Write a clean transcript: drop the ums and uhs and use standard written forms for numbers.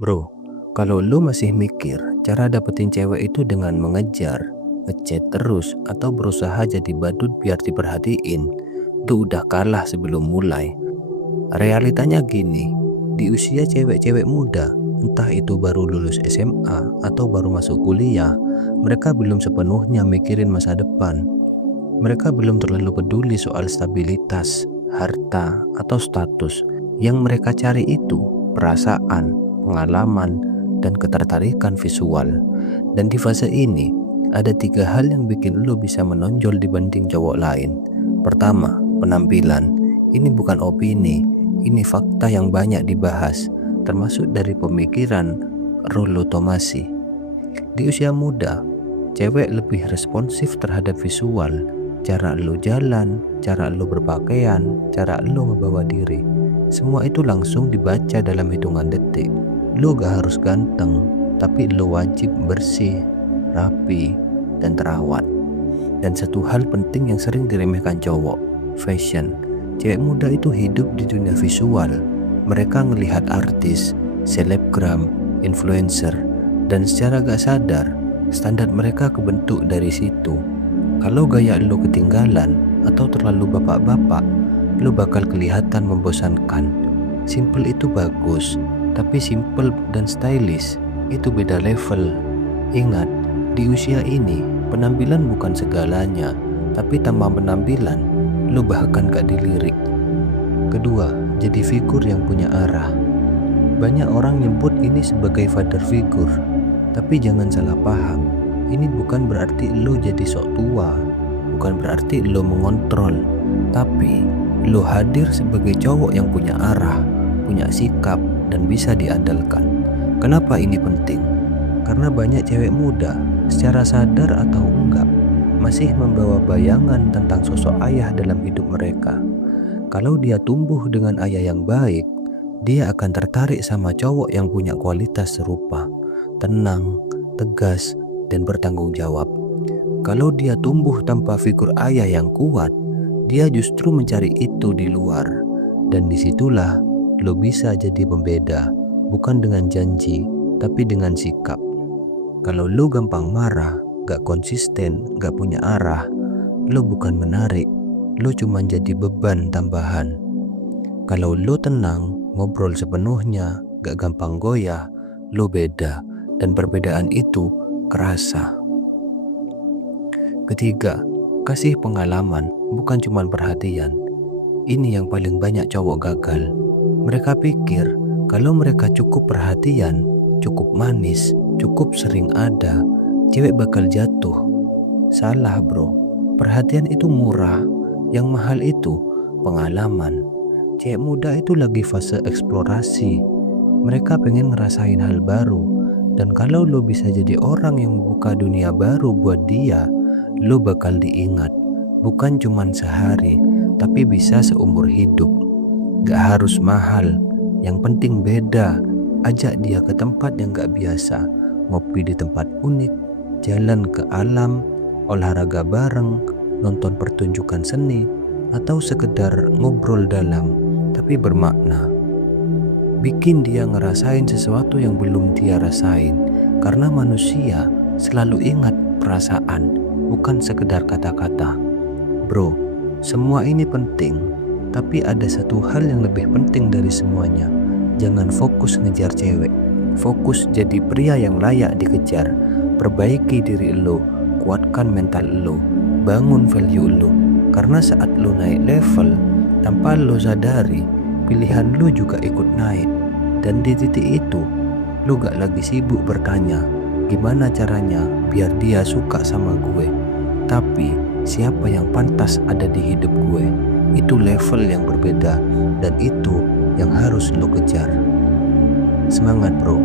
Bro, kalau lu masih mikir cara dapetin cewek itu dengan mengejar, ngechat terus, atau berusaha jadi badut biar diperhatiin, lu udah kalah sebelum mulai. Realitanya gini, di usia cewek-cewek muda, entah itu baru lulus SMA atau baru masuk kuliah, mereka belum sepenuhnya mikirin masa depan. Mereka belum terlalu peduli soal stabilitas, harta, atau status. Yang mereka cari itu perasaan, pengalaman, dan ketertarikan visual. Dan di fase ini, ada 3 hal yang bikin lo bisa menonjol dibanding cowok lain. Pertama, penampilan. Ini bukan opini, ini fakta yang banyak dibahas, termasuk dari pemikiran Rollo Tomasi. Di usia muda, cewek lebih responsif terhadap visual, cara lo jalan, cara lo berpakaian, cara lo ngebawa diri. Semua itu langsung dibaca dalam hitungan detik. Lo gak harus ganteng, tapi lo wajib bersih, rapi, dan terawat. Dan satu hal penting yang sering diremehkan cowok, fashion. Cewek muda itu hidup di dunia visual. Mereka ngelihat artis, selebgram, influencer, dan secara gak sadar, standar mereka kebentuk dari situ. Kalau gaya lo ketinggalan atau terlalu bapak-bapak, lo bakal kelihatan membosankan. Simple itu bagus, tapi simple dan stylish itu beda level. Ingat, di usia ini penampilan bukan segalanya, tapi tanpa penampilan lo bahkan gak dilirik. Kedua, jadi figur yang punya arah. Banyak orang nyebut ini sebagai father figure, tapi jangan salah paham. Ini bukan berarti lo jadi sok tua, bukan berarti lo mengontrol, tapi lo hadir sebagai cowok yang punya arah, punya sikap, dan bisa diandalkan. Kenapa ini penting? Karena banyak cewek muda, secara sadar atau enggak, masih membawa bayangan tentang sosok ayah dalam hidup mereka. Kalau dia tumbuh dengan ayah yang baik, dia akan tertarik sama cowok yang punya kualitas serupa, tenang, tegas, dan bertanggung jawab. Kalau dia tumbuh tanpa figur ayah yang kuat, dia justru mencari itu di luar. Dan disitulah lo bisa jadi pembeda, bukan dengan janji, tapi dengan sikap. Kalau lo gampang marah, gak konsisten, gak punya arah, lo bukan menarik, lo cuma jadi beban tambahan. Kalau lo tenang, ngobrol sepenuhnya, gak gampang goyah, lo beda, dan perbedaan itu kerasa. Ketiga, kasih pengalaman, bukan cuma perhatian. Ini yang paling banyak cowok gagal. Mereka pikir kalau mereka cukup perhatian, cukup manis, cukup sering ada, cewek bakal jatuh. Salah bro, perhatian itu murah, yang mahal itu pengalaman. Cewek muda itu lagi fase eksplorasi. Mereka pengen ngerasain hal baru. Dan kalau lo bisa jadi orang yang membuka dunia baru buat dia, lo bakal diingat. Bukan cuman sehari, tapi bisa seumur hidup. Gak harus mahal, yang penting beda. Ajak dia ke tempat yang gak biasa, ngopi di tempat unik, jalan ke alam, olahraga bareng, nonton pertunjukan seni, atau sekedar ngobrol dalam, tapi bermakna. Bikin dia ngerasain sesuatu yang belum dia rasain. Karena manusia selalu ingat perasaan, bukan sekedar kata-kata. Bro, semua ini penting, tapi ada satu hal yang lebih penting dari semuanya. Jangan fokus ngejar cewek, fokus jadi pria yang layak dikejar. Perbaiki diri lo, kuatkan mental lo, bangun value lo. Karena saat lo naik level, tanpa lo sadari, pilihan lu juga ikut naik. Dan di titik itu, lu gak lagi sibuk bertanya gimana caranya biar dia suka sama gue, tapi siapa yang pantas ada di hidup gue. Itu level yang berbeda, dan itu yang harus lu kejar. Semangat bro.